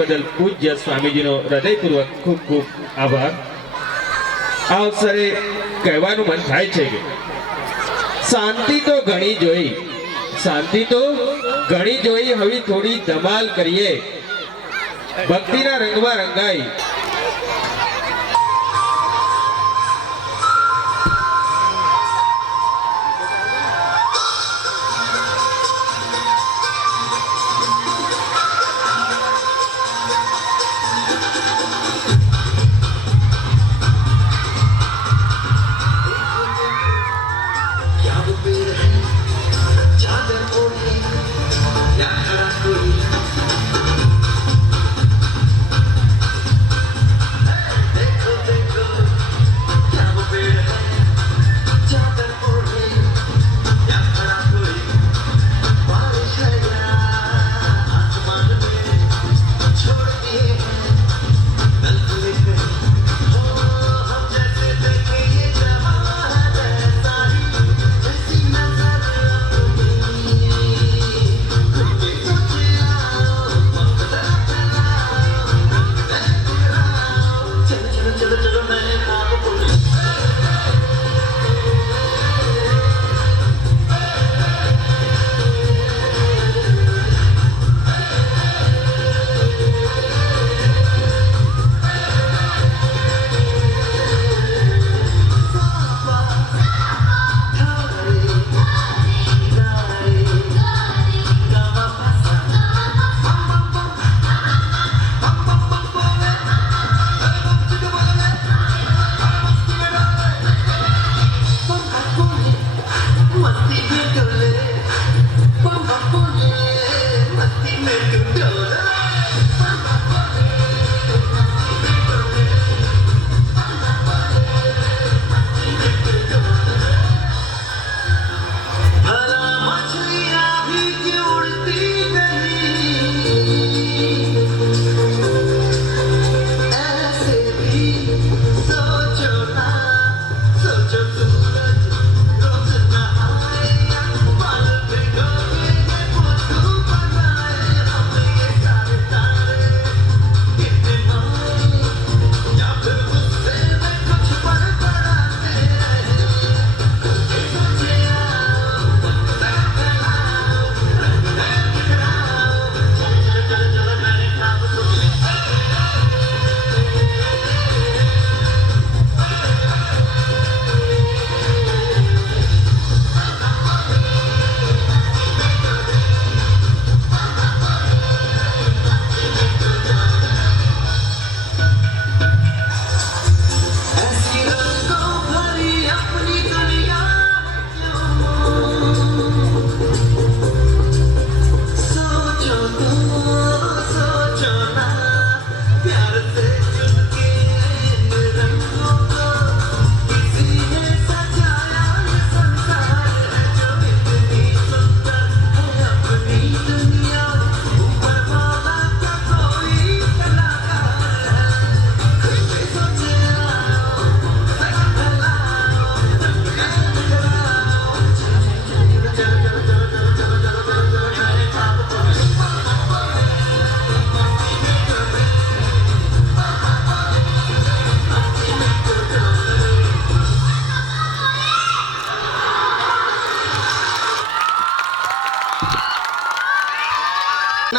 बदल पूज्य स्वामीजीનો હૃદયપૂર્વક ખૂબ ખૂબ આભાર। આ અવસરે કહેવાનું મન થાય છે કે શાંતિ તો ઘણી જોઈ હવે થોડી ધમાલ કરીએ, ભક્તિના રંગમાં રંગાઈ।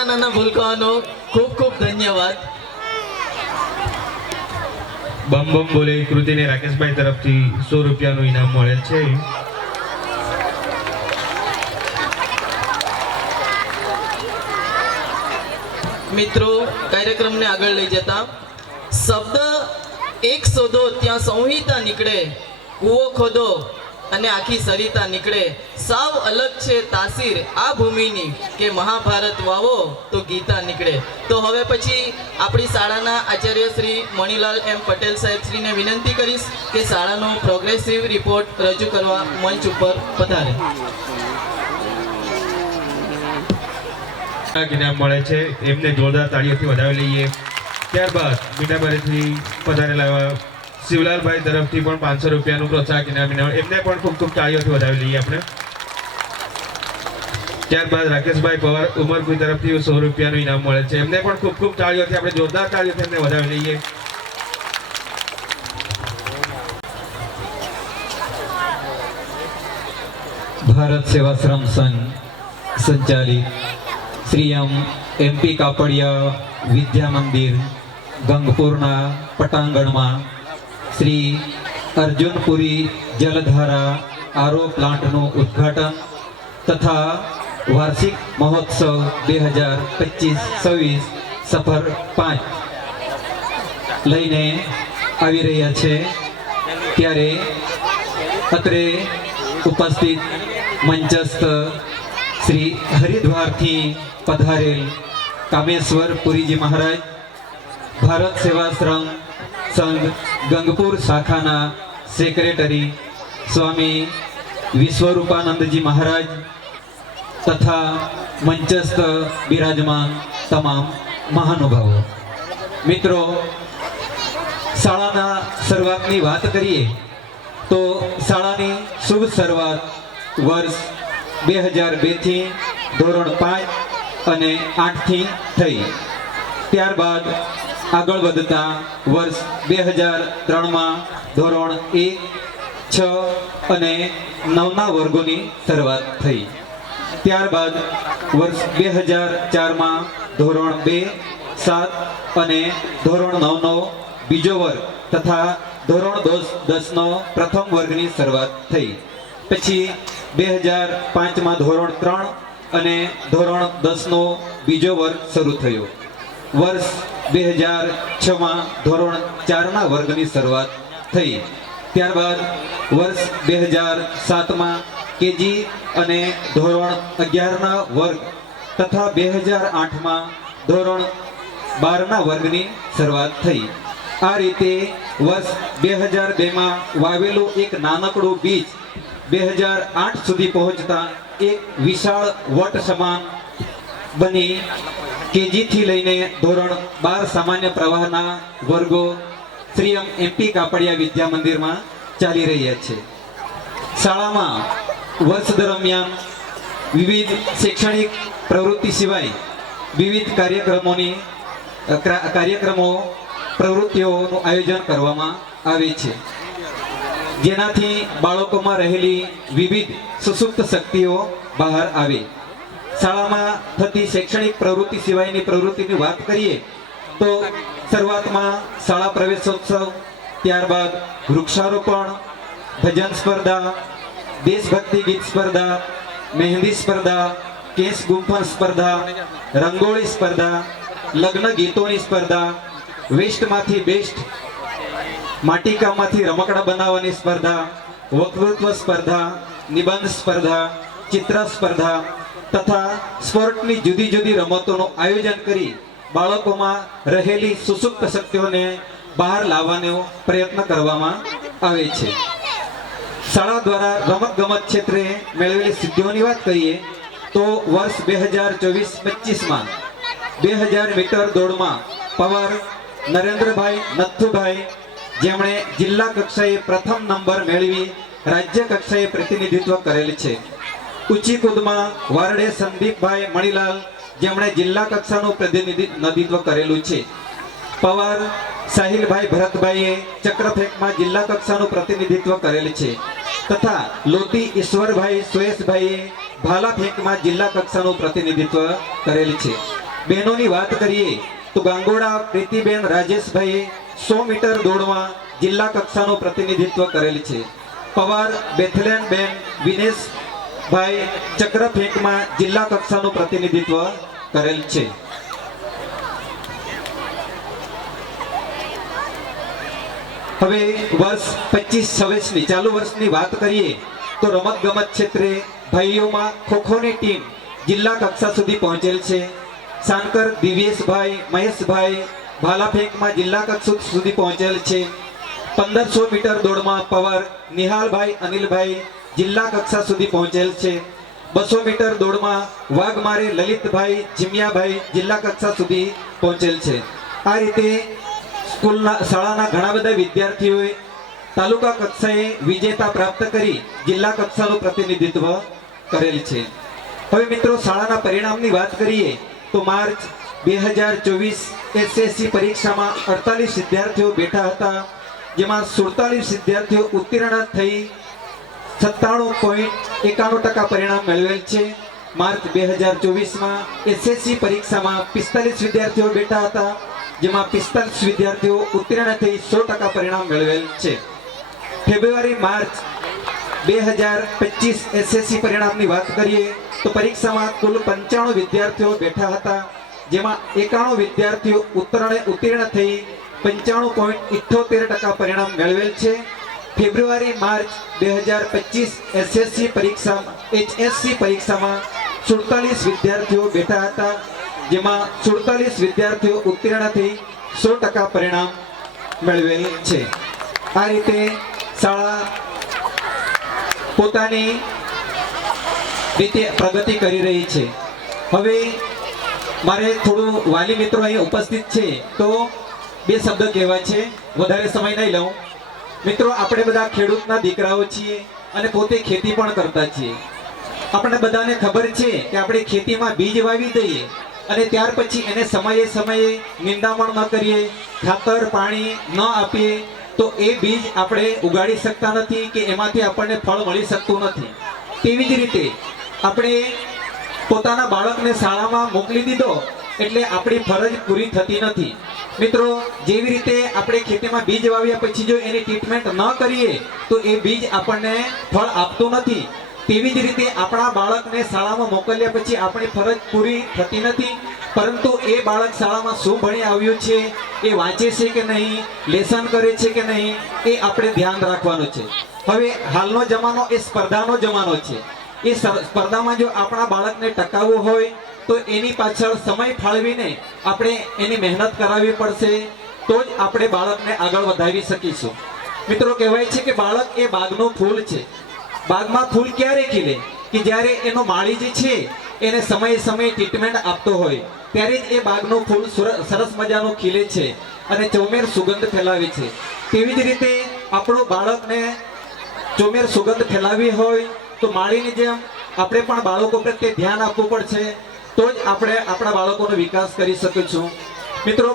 નાના ભૂલકાઓનો ખૂબ ખૂબ ધન્યવાદ। બમ બમ બોલે કૃતિને રાકેશભાઈ તરફથી 100 રૂપિયાનું ઇનામ મળેલ છે। મિત્રો, કાર્યક્રમને આગળ લઈ જતા શબ્દ એક શોધો ત્યાં સંહિતા નીકળે, કૂવો ખોદો અને આખી સરિતા નીકળે। સાવ અલગ છે તાસીર આ ભૂમિની કે મહાભારત વાવો તો ગીતા નીકળે। તો હવે પછી આપણી શાળાના આચાર્ય શ્રી મણિલાલ એમ પટેલ સાહેબ શ્રીને વિનંતી કરીશ કે શાળાનો પ્રોગ્રેસિવ રિપોર્ટ રજૂ કરવા મંચ ઉપર પધારે। ઇનામ મળે છે, એમને જોરદાર તાળીઓથી વધાવી લઈએ। ત્યારબાદ મીઠાબારીથી પધારેલા શિવલાલભાઈ તરફથી પણ 500 રૂપિયાનું પ્રોત્સાહક ઇનામ એમને પણ ખૂબ ખૂબ તાળીઓથી વધાવી લઈએ આપણે। ત્યારબાદ રાકેશભાઈ પવાર ઉમરકુઈ તરફથી 100 રૂપિયાનું ઇનામ મળે છે. એમને પણ ખૂબ ખૂબ તાળીઓથી આપણે જોરદાર તાળીઓથી એમને વધાવી લઈએ. ભારત સેવાશ્રમ સંઘ સંચાલિત શ્રી એમપી કાપડિયા વિદ્યા મંદિર ગંગપુરના પટાંગણમાં શ્રી અર્જુનપુરી જલધારા આરો પ્લાન્ટનું ઉદ્ઘાટન તથા વાર્ષિક મહોત્સવ 2025-26 સફર 5 લઈને આવી રહ્યા છે. ત્યારે અત્રે ઉપસ્થિત મંચસ્થ શ્રી હરિદ્વારથી પધારેલ કામેશ્વર પુરીજી મહારાજ, ભારત સેવાશ્રમ સંઘ ગંગપુર શાખાના સેક્રેટરી સ્વામી વિશ્વરૂપાનંદજી મહારાજ તથા મંચસ્થ બિરાજમાન તમામ મહાનુભાવો. મિત્રો, શાળાના શરૂઆતની વાત કરીએ તો શાળાની શુભ શરૂઆત વર્ષ 2002 થી ધોરણ 5 અને 8 થી થઈ. ત્યારબાદ આગળ વધતા વર્ષ 2003માં ધોરણ 1, 6 અને 9ના વર્ગોની શરૂઆત થઈ. ત્યારબાદ વર્ષ 2004માં ધોરણ 2, 7 અને ધોરણ 9નો બીજો વર્ગ તથા ધોરણ 10નો પ્રથમ વર્ગની શરૂઆત થઈ. પછી 2005માં ધોરણ 3 અને ધોરણ 10નો બીજો વર્ગ શરૂ થયો. વર્ષ 2006માં ધોરણ 4ના વર્ગની શરૂઆત થઈ. ત્યારબાદ વર્ષ 2007માં કેજી અને ધોરણ 11ના વર્ગ તથા 2008માં ધોરણ 12ના વર્ગની શરૂઆત થઈ. આ રીતે વર્ષ 2002માં વાવેલું એક નાનકડું બીજ 2008 સુધી પહોંચતા એક વિશાળ વટ સમાન બની કેજીથી લઈને ધોરણ 12 સામાન્ય પ્રવાહના વર્ગો શ્રી એમપી કાપડિયા વિદ્યા મંદિરમાં ચાલી રહ્યા છે. શાળામાં વર્ષ દરમિયાન વિવિધ શૈક્ષણિક પ્રવૃત્તિ સિવાય વિવિધ કાર્યક્રમો પ્રવૃત્તિઓનું આયોજન કરવામાં આવે છે, જેનાથી બાળકોમાં રહેલી વિવિધ સુસુપ્ત શક્તિઓ બહાર આવે. શાળામાં થતી શૈક્ષણિક પ્રવૃત્તિ સિવાયની પ્રવૃત્તિની વાત કરીએ તો શરૂઆતમાં શાળા પ્રવેશોત્સવ, ત્યારબાદ વૃક્ષારોપણ, ભજન સ્પર્ધા, દેશભક્તિ ગીત સ્પર્ધા, મહેંદી સ્પર્ધા, કેસ ગુંફન સ્પર્ધા, રંગોળી સ્પર્ધા, લગ્ન ગીતોની સ્પર્ધા, વેસ્ટમાંથી બેસ્ટ, માટીકામાંથી રમકડા બનાવવાની સ્પર્ધા, વક્તૃત્વ સ્પર્ધા, નિબંધ સ્પર્ધા, ચિત્ર સ્પર્ધા તથા સ્પોર્ટની જુદી જુદી રમતોનું આયોજન કરી બાળકોમાં રહેલી સુસુપ્ત શક્તિઓને બહાર લાવવાનો પ્રયત્ન કરવામાં આવે છે. શાળા દ્વારા રમતગમત ક્ષેત્રે મેળવેલી સિદ્ધિઓની વાત કરીએ તો વર્ષ 2024-25માં 2000 મીટર દોડમાં પવાર નરેન્દ્રભાઈ નથુભાઈ, જેમણે જિલ્લા કક્ષાએ પ્રથમ નંબર મેળવી રાજ્ય કક્ષાએ પ્રતિનિધિત્વ કરેલ છે. ઊંચી કૂદમાં વારડે સંદીપભાઈ મણીલાલ, જેમણે જિલ્લા કક્ષાનું પ્રતિનિધિત્વ કરેલું છે. પવાર સાહિલભાઈ ભરતભાઈએ ચક્રફેંકમાં જિલ્લા કક્ષાનું પ્રતિનિધિત્વ કરેલ છે તથા લોટી ઈશ્વરભાઈ સુરેશભાઈએ ભાલા ફેંકમાં જિલ્લા કક્ષાનું પ્રતિનિધિત્વ કરેલ છે. બહેનોની વાત કરીએ તો ગાંગોડા પ્રીતિબેન રાજેશભાઈએ 100 મીટર દોડમાં જિલ્લા કક્ષાનું પ્રતિનિધિત્વ કરેલ છે. પવાર બેથલેનબેન વિનેશભાઈ ચક્રફેંકમાં જિલ્લા કક્ષાનું પ્રતિનિધિત્વ કરેલ છે. હવે વર્ષ 25-26ની ચાલુ વર્ષની વાત કરીએ તો રમત ગમત ક્ષેત્રે ભાઈઓમાં ખોખોની ટીમ જિલ્લા કક્ષા સુધી પહોંચેલ છે. સાનકર દિવ્યેશભાઈ મહેશભાઈ ભાલા ફેંકમાં જિલ્લા કક્ષા સુધી પહોંચેલ છે. 1500 મીટર દોડમાં પવાર નિહાલભાઈ અનિલભાઈ જિલ્લા કક્ષા સુધી પહોંચેલ છે. 200 મીટર દોડમાં વાઘમારે લલિતભાઈ જીમિયાભાઈ જિલ્લા કક્ષા સુધી પહોંચેલ છે. આ રીતે શાળાના ઘણા બધા વિદ્યાર્થીઓએ તાલુકા કક્ષાએ વિજેતા પ્રાપ્ત કરી જિલ્લા કક્ષાનું પ્રતિનિધિત્વ કરેલ છે. હવે મિત્રો શાળાના પરિણામની વાત કરીએ તો માર્ચ 2024 એસએસસી પરીક્ષામાં 48 વિદ્યાર્થીઓ બેઠા હતા, જેમાં 47 વિદ્યાર્થીઓ ઉત્તીર્ણ થઈ 97.91% પરિણામ મેળવેલ છે. માર્ચ 2024માં એસએસસી પરીક્ષામાં 45 વિદ્યાર્થીઓ બેઠા હતા, જેમાં 45 વિદ્યાર્થીઓ ઉત્તીર્ણ થઈ 100% પરિણામ મેળવેલ છે. ફેબ્રુઆરી માર્ચ 2025 એસએસસી પરિણામની વાત કરીએ તો પરીક્ષામાં કુલ 95 વિદ્યાર્થીઓ બેઠા હતા, જેમાં 91 વિદ્યાર્થીઓ ઉત્તીર્ણ થઈ 95.78% પરિણામ મેળવેલ છે. ફેબ્રુઆરી માર્ચ 2025 એસએસસી પરીક્ષા એચએસસી પરીક્ષામાં 47 વિદ્યાર્થીઓ બેઠા હતા, જેમાં 47 વિદ્યાર્થીઓ ઉત્તીર્ણ થઈ 100% પરિણામ મેળવેલ છે. આ રીતે શાળા પોતાની રીતે પ્રગતિ કરી રહી છે. હવે મારે થોડું વાલી મિત્રો અહીં ઉપસ્થિત છે તો 2 શબ્દ કહેવા છે, વધારે સમય નહીં લઉં. મિત્રો, આપણે બધા ખેડૂતના દીકરાઓ છીએ અને પોતે ખેતી પણ કરતા છીએ. આપણને બધાને ખબર છે કે આપણે ખેતીમાં બીજ વાવી દઈએ અને ત્યાર પછી એને સમયે સમયે નિંદામણ ન કરીએ, ખાતર પાણી ન આપીએ તો એ બીજ આપણે ઉગાડી શકતા નથી કે એમાંથી આપણને ફળ મળી શકતું નથી. તેવી જ રીતે આપણે પોતાના બાળકને શાળામાં મોકલી દીધો એટલે આપણી ફરજ પૂરી થતી નથી. મિત્રો, જેવી રીતે આપણે ખેતીમાં બીજ વાવ્યા પછી જો એની ટ્રીટમેન્ટ ન કરીએ તો એ બીજ આપણને ફળ આપતું નથી. તેવી જ રીતે આપણા બાળકને શાળામાં મોકલ્યા પછી આપણી ફરજ પૂરી થતી નથી, પરંતુ એ બાળક શાળામાં શું ભણી આવ્યું છે, એ વાંચે છે કે નહીં, લેસન કરે છે કે નહીં, એ આપણે ધ્યાન રાખવાનું છે. હવે હાલનો જમાનો એ સ્પર્ધાનો જમાનો છે. એ સ્પર્ધામાં જો આપણા બાળકને ટકાવવું હોય તો એની પાછળ સમય ફાળવીને આપણે એની મહેનત કરાવવી પડશે, તો જ આપણે બાળકને આગળ વધાવી શકીશું. મિત્રો, કહેવાય છે કે બાળક એ બાગનું ફૂલ છે. બાગમાં ફૂલ ક્યારે ખીલે કે જ્યારે એનો માળી જે છે એને સમયે સમયે ટ્રીટમેન્ટ આપતો હોય, ત્યારે જ એ બાગનું ફૂલ સરસ મજાનું ખીલે છે અને ચોમેર સુગંધ ફેલાવે છે. તેવી જ રીતે આપણું બાળકને ચોમેર સુગંધ ફેલાવી હોય તો માળીની જેમ આપણે પણ બાળકો પ્રત્યે ધ્યાન આપવું પડશે, તો જ આપણે આપણા બાળકોનો વિકાસ કરી શકીશું. મિત્રો,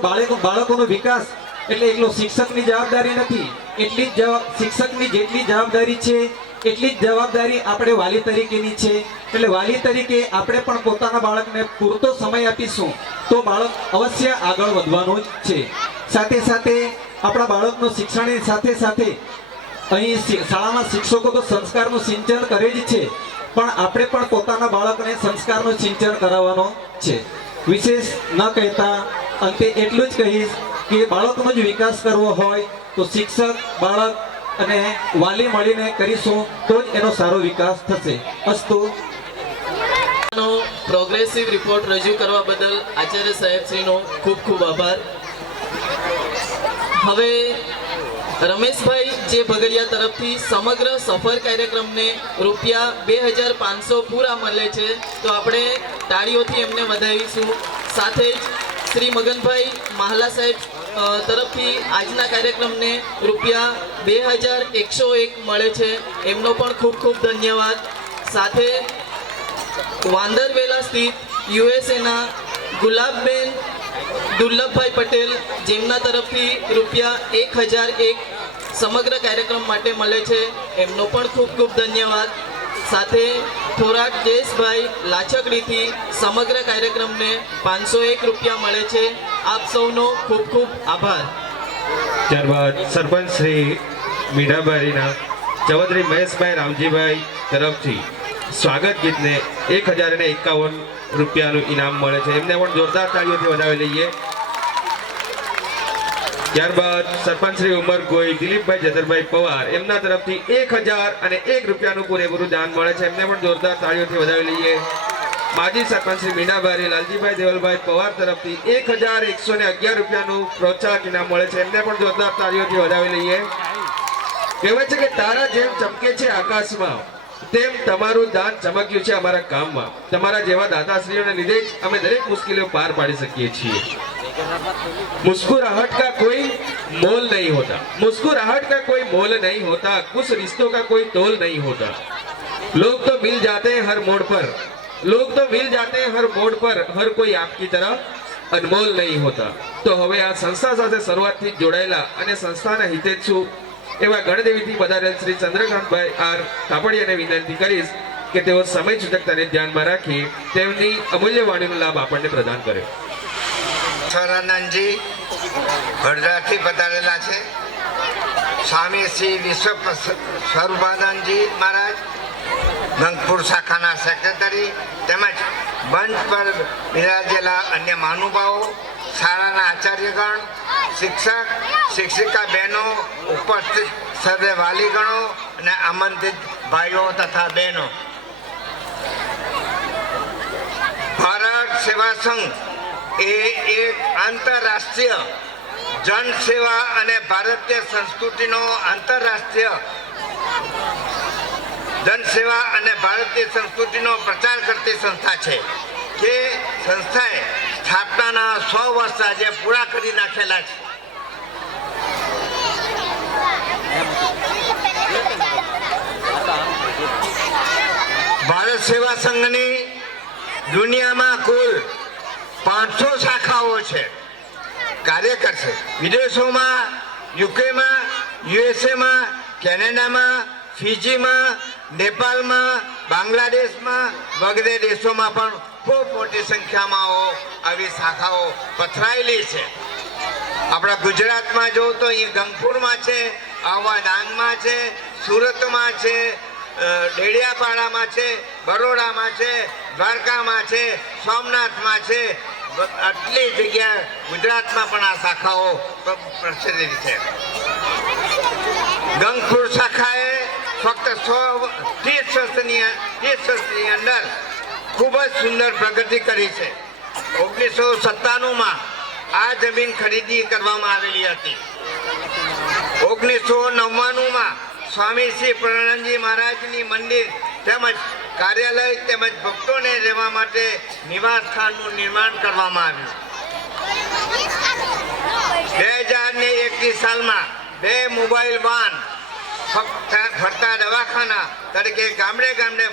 બાળકોનો વિકાસ એટલે એકલો શિક્ષકની જવાબદારી નથી. એટલી જ શિક્ષકની જેટલી જવાબદારી છે એટલી જ જવાબદારી આપણે વાલી તરીકેની છે. એટલે વાલી તરીકે આપણે પણ પોતાના બાળકને પૂરતો સમય આપીશું તો બાળક અવશ્ય આગળ વધવાનું જ છે. સાથે સાથે આપણા બાળકનું શિક્ષણની સાથે સાથે અહીં શાળામાં શિક્ષકો તો સંસ્કારનું સિંચન કરે જ છે, પણ આપણે પણ પોતાના બાળકને સંસ્કારનું સિંચન કરાવવાનો છે. વિશેષ ન કહેતા અંતે એટલું જ કહીશ કે બાળકનો જ વિકાસ કરવો હોય તો શિક્ષક, બાળક અને વાલી મળીને કરીશું તો જ એનો સારો વિકાસ થશે. અસ્તુ. પ્રોગ્રેસિવ રિપોર્ટ રજૂ કરવા બદલ આચાર્ય સાહેબશ્રીનો ખૂબ ખૂબ આભાર. હવે રમેશભાઈ જે ભગડિયા તરફથી સમગ્ર સફર કાર્યક્રમને ₹2500 પૂરા મળે છે, તો આપણે તાળીઓથી એમને વધાવીશું. સાથે જ શ્રી મગનભાઈ માહલા સાહેબ તરફથી આજના કાર્યક્રમને ₹2101 મળે છે, એમનો પણ ખૂબ ખૂબ ધન્યવાદ. સાથે વાંદરવેલા સ્થિત યુએસએના ગુલાબબેન દુર્લભભાઈ પટેલ, જેમના તરફથી ₹1001 સમગ્ર કાર્યક્રમ માટે મળે છે, એમનો પણ ખૂબ ખૂબ ધન્યવાદ. સાથે થોરાટ જયેશભાઈ લાછકડીથી સમગ્ર કાર્યક્રમને ₹501 મળે છે. આપ સૌનો ખૂબ ખૂબ આભાર. ત્યારબાદ સરપંચ શ્રી મીઠાબારીના ચૌધરી મહેશભાઈ રામજીભાઈ તરફથી સ્વાગત ગીતને ₹1051 ઇનામ મળે છે. એમને પણ જોરદાર તાળીઓથી વધાવી લઈએ. ત્યારબાદ સરપંચ શ્રી ઉમર ગોઈ, દિલીપભાઈ જતરભાઈ પવાર, એમના તરફથી ₹1001 પૂરેપૂરું દાન મળે છે. એમને પણ જોરદાર તાળીઓથી વધાવી લઈએ. માજી સરપંચ શ્રી મીનાબારી લાલજીભાઈ દેવલભાઈ પવાર તરફથી ₹1111 પ્રોત્સાહક ઇનામ મળે છે. એમને પણ જોરદાર તાળીઓથી વધાવી લઈએ. કહેવાય છે કે તારા જેમ ચમકે છે આકાશમાં, તેમ તમારું દાન ચમક્યું છે અમારા કામમાં. તમારા જેવા દાતાશ્રીઓને લીધે જ અમે દરેક મુશ્કેલીઓ પાર પાડી શકીએ છીએ. मुस्कुराहट का कोई मोल नहीं होता, मुस्कुराहट का कोई मोल नहीं होता, कुछ रिश्तों का कोई तोल नहीं होता. लोग तो मिल जाते हैं हर मोड़ पर, लोग तो मिल जाते हैं हर मोड़ पर, हर कोई आपकी तरह अनमोल नहीं होता. તો હવે આ સંસ્થા સાથે શરૂઆતથી જોડાયેલા અને સંસ્થાના હિતેચ્છુ એવા ગણદેવીથી પધારેલ શ્રી ચંદ્રકાંતભાઈ આર કાપડિયાને વિનંતી કરીશ કે તેઓ સમય સૂચકતાને ધ્યાનમાં રાખી તેમની અમૂલ્ય વાણીનો લાભ આપણને પ્રદાન કરે. સરાનંદજી વડોદરાથી પધારેલા છે. સ્વામી શ્રી વિશ્વ સ્વરૂપાનંદજી મહારાજ ગંગપુર શાખાના સેક્રેટરી તેમજ મંચ પર બિરાજેલા અન્ય મહાનુભાવો, શાળાના આચાર્યગણ, શિક્ષક શિક્ષિકા બહેનો, ઉપસ્થિત સર્વે વાલીગણો અને આમંત્રિત ભાઈઓ તથા બહેનો, ભારત સેવા સંઘ એ એક આંતરરાષ્ટ્રીય જન સેવા અને ભારતીય સંસ્કૃતિનો આંતરરાષ્ટ્રીય જન સેવા અને ભારતીય સંસ્કૃતિનો પ્રચાર કરતી સંસ્થા છે. કે સંસ્થાએ સ્થાપનાના 100 વર્ષ આજે પૂરા કરી નાખેલા છે. ભારત સેવા સંઘની દુનિયામાં કુલ 500 શાખાઓ છે, કાર્યકર છે. વિદેશોમાં, યુકેમાં, યુએસએમાં, કેનેડામાં, ફિજીમાં, નેપાળમાં, બાંગ્લાદેશમાં વગેરે દેશોમાં પણ ખૂબ મોટી સંખ્યામાં આવી શાખાઓ પથરાયેલી છે. આપણા ગુજરાતમાં જો તો અહીં ગંગપુરમાં છે, આહવા ડાંગમાં છે, સુરતમાં છે, ડેડિયાપાડામાં છે, બરોડામાં છે, દ્વારકામાં છે, સોમનાથમાં છે. આટલી જગ્યા ગુજરાતમાં પણ આ શાખાઓ પ્રચલિત છે. ગંગપુર શાખાએ ફક્ત 30 વર્ષની અંદર ખૂબ જ સુંદર પ્રગતિ કરી છે. 1997માં આ જમીન ખરીદી કરવામાં આવેલી હતી. 1999માં સ્વામી શ્રી પ્રણંદજી મહારાજની મંદિર તેમજ કાર્યાલય તેમજ ભક્તોને રહેવા માટે નિવાસ સ્થાનનું નિર્માણ કરવામાં આવ્યું. 2001ની સાલમાં 2 મોબાઈલ વાન ફરતા દવાખાના તરીકે ગામડે ગામડે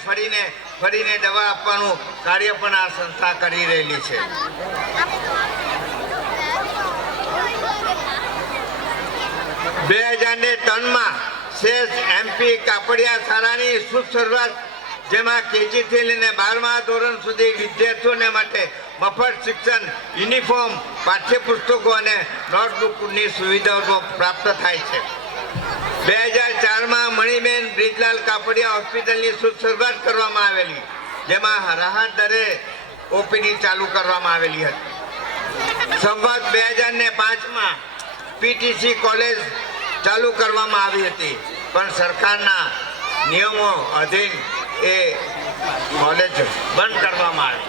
ફરીને દવા આપવાનું કાર્ય પણ આ સંસ્થા કરી રહેલી છે. 2003માં શેષ એમપી કાપડિયા શાળાની શુભ શરૂઆત, જેમાં કેજીથી લઈને 12મા ધોરણ સુધી વિદ્યાર્થીઓને માટે મફત શિક્ષણ, યુનિફોર્મ, પાઠ્યપુસ્તકો અને નોટબુકની સુવિધાઓ પ્રાપ્ત થાય છે. 2004માં મણિબેન બ્રિજલાલ કાપડિયા હોસ્પિટલની શુભ શરૂઆત કરવામાં આવેલી, જેમાં રાહત દરે ઓપીડી ચાલુ કરવામાં આવેલી હતી. સંવત 2005માં પીટીસી કોલેજ ચાલુ કરવામાં આવી હતી, પણ સરકારના નિયમો અધીન એ કોલેજ બંધ કરવામાં આવી.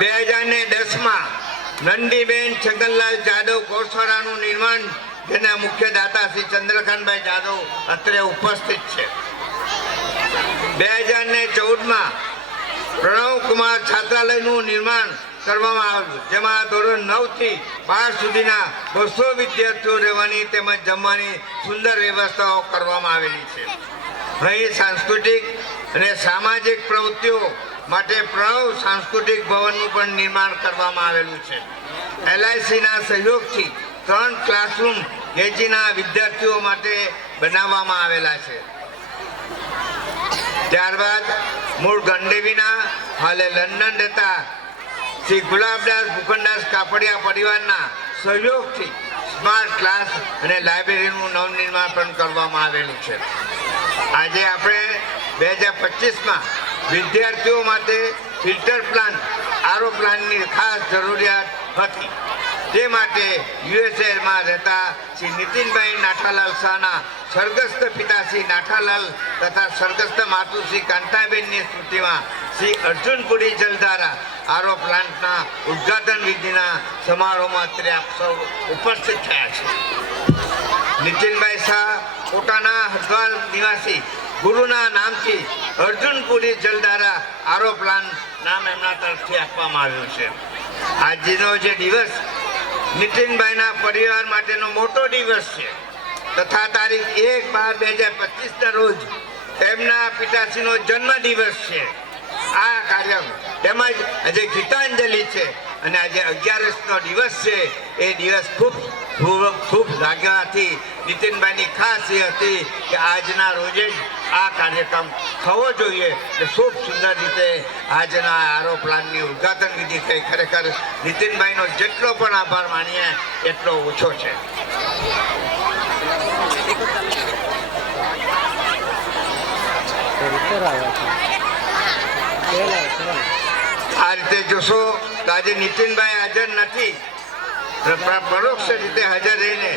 2010માં નંદીબેન છગનલાલ જાદવ ગૌશાળાનું નિર્માણ, જેના મુખ્ય દાતા શ્રી ચંદ્રકાંતભાઈ જાદવ અત્રે ઉપસ્થિત છે. 2014માં પ્રણવ કુમાર છાત્રાલયનું નિર્માણ કરવામાં આવ્યું, જેમાં ધોરણ 9 થી 12 સુધીના 200 વિદ્યાર્થીઓ રહેવાની તેમજ જમવાની સુંદર વ્યવસ્થાઓ કરવામાં આવેલી છે. અહીં સાંસ્કૃતિક અને સામાજિક પ્રવૃત્તિઓ માટે પ્રણવ સાંસ્કૃતિક ભવનનું પણ નિર્માણ કરવામાં આવેલું છે. LICના સહયોગથી 3 ક્લાસરૂમ કેજીના વિદ્યાર્થીઓ માટે બનાવવામાં આવેલા છે. ત્યારબાદ મૂળ ગણદેવીના હાલે લંડન રહેતા શ્રી ગુલાબદાસ ભૂખનદાસ કાપડિયા પરિવારના સહયોગથી સ્માર્ટ ક્લાસ અને લાઇબ્રેરીનું નવનિર્માણ પણ કરવામાં આવેલું છે. આજે આપણે 2025માં વિદ્યાર્થીઓ માટે ફિલ્ટર પ્લાન્ટ, આરો પ્લાન્ટની ખાસ જરૂરિયાત હતી. તે માટે યુએસએમાં રહેતા શ્રી નીતિનભાઈ નાઠાલાલ શાહના સ્વર્ગસ્થ પિતા શ્રી નાઠાલાલ તથા સ્વર્ગસ્થ માતુ શ્રી કાંતાબેનની સ્મૃતિમાં શ્રી અર્જુનપુરી જલધારા આરો પ્લાન્ટના ઉદ્ઘાટન વિધિના સમારોહમાં અત્યારે આપ સૌ ઉપસ્થિત થયા છે. નીતિનભાઈ શાહ પોતાના હરદ્વાર નિવાસી ગુરુના નામથી અર્જુનપુરી જલધારા આરો પ્લાન્ટ નામ એમના તરફથી આપવામાં આવ્યું છે. આજનો જે દિવસ નીતિનભાઈના પરિવાર માટેનો મોટો દિવસ છે તથા તારીખ 1/12/2025ના રોજ એમના પિતાશ્રીનો જન્મ દિવસ છે. આ કાર્ય તેમજ આજે ગીતાંજલિ છે અને આજે 11નો દિવસ છે. એ દિવસ ખૂબ લાગ્યાથી નીતિનભાઈની ખાસ એ હતી કે આજના રોજે જ આ કાર્યક્રમ થવો જોઈએ. એટલે ખૂબ સુંદર રીતે આજના આરો પ્લાનની ઉદ્ઘાટન વિધિ થઈ. ખરેખર નીતિનભાઈનો જેટલો પણ આભાર માનીએ એટલો ઓછો છે. આ રીતે જોશો તો આજે નીતિનભાઈ હાજર નથી, પરોક્ષ રીતે હાજર રહીને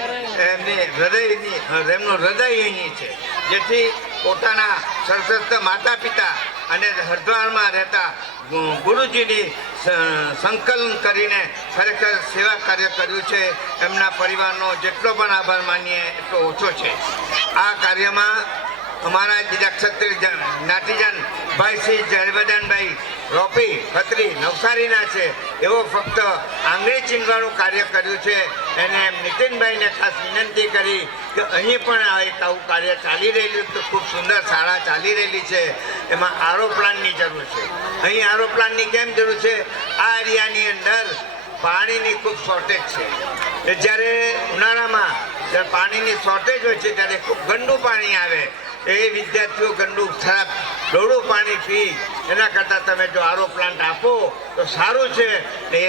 એમનું હૃદય અહીં છે, જેથી પોતાના સશસ્ત્ર માતા પિતા અને હરિદ્વારમાં રહેતા ગુરુજીની સંકલન કરીને ખરેખર સેવા કાર્ય કર્યું છે. એમના પરિવારનો જેટલો પણ આભાર માનીએ એટલો ઓછો છે. આ કાર્યમાં અમારા બીજા ક્ષત્રિય જ્ઞાતિજન ભાઈ શ્રી જયવર્ધનભાઈ રોપી ખત્રી નવસારીના છે. એવો ફક્ત આંગળી ચીંધવાનું કાર્ય કર્યું છે. એને નીતિનભાઈને ખાસ વિનંતી કરી કે અહીં પણ એક આવું કાર્ય ચાલી રહેલું તો ખૂબ સુંદર શાળા ચાલી રહેલી છે. એમાં આરો પ્લાનની જરૂર છે. અહીં આરો પ્લાનની કેમ જરૂર છે? આ એરિયાની અંદર પાણીની ખૂબ શોર્ટેજ છે. જ્યારે ઉનાળામાં જ્યારે પાણીની શોર્ટેજ હોય છે ત્યારે ખૂબ ગંદુ પાણી આવે. એ વિદ્યાર્થીઓ ગંદુ ખરાબ ડોળું પાણી પી એના કરતાં તમે જો આરો પ્લાન્ટ આપો તો સારું છે. એ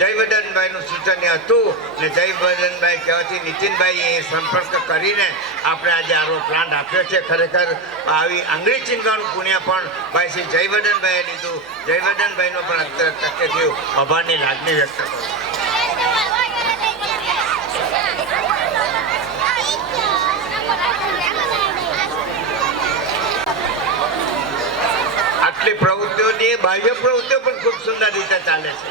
જયવર્ધનભાઈનું સૂચન હતું ને જયવર્ધનભાઈ કહેવાથી નીતિનભાઈએ સંપર્ક કરીને આપણે આજે આરો પ્લાન્ટ આપ્યો છે. ખરેખર આવી આંગળી ચીંધવાનું પુણ્ય પણ ભાઈ શ્રી જયવર્ધનભાઈએ લીધું. જયવર્ધનભાઈનો પણ અત્યારે તકેથી આભારની લાગણી વ્યક્ત કરું. આટલી પ્રવૃત્તિઓની બાહ્ય પ્રવૃત્તિઓ પણ ખૂબ સુંદર રીતે ચાલે છે.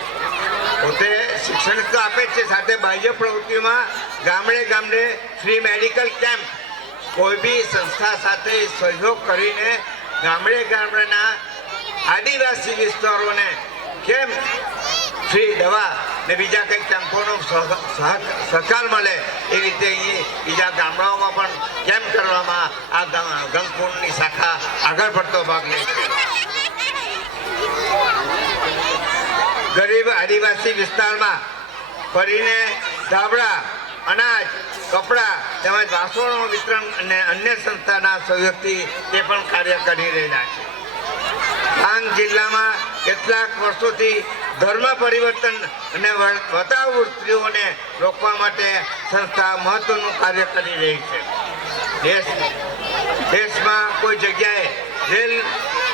પોતે શિક્ષણ તો આપે જ છે, સાથે બાહ્ય પ્રવૃત્તિઓમાં ગામડે ગામડે ફ્રી મેડિકલ કેમ્પ કોઈ બી સંસ્થા સાથે સહયોગ કરીને ગામડાના આદિવાસી વિસ્તારોને કેમ ફ્રી દવા ને બીજા કંઈક કેમ્પોનો સહકાર મળે એ રીતે અહીં બીજા ગામડાઓમાં પણ કેમ્પ કરવામાં આ ગંગકુંડની શાખા આગળ પડતો ભાગ લે છે. ગરીબ આદિવાસી વિસ્તારમાં ફરીને ધાબળા, અનાજ, કપડાં તેમજ વાસણોનું વિતરણ અને અન્ય સંસ્થાના સહયોગથી તે પણ કાર્ય કરી રહેલા છે. ડાંગ જિલ્લામાં કેટલાક વર્ષોથી ધર્મ પરિવર્તન અને વતાવુ સ્ત્રીઓને રોકવા માટે સંસ્થા મહત્વનું કાર્ય કરી રહી છે. દેશમાં કોઈ જગ્યાએ રેલ,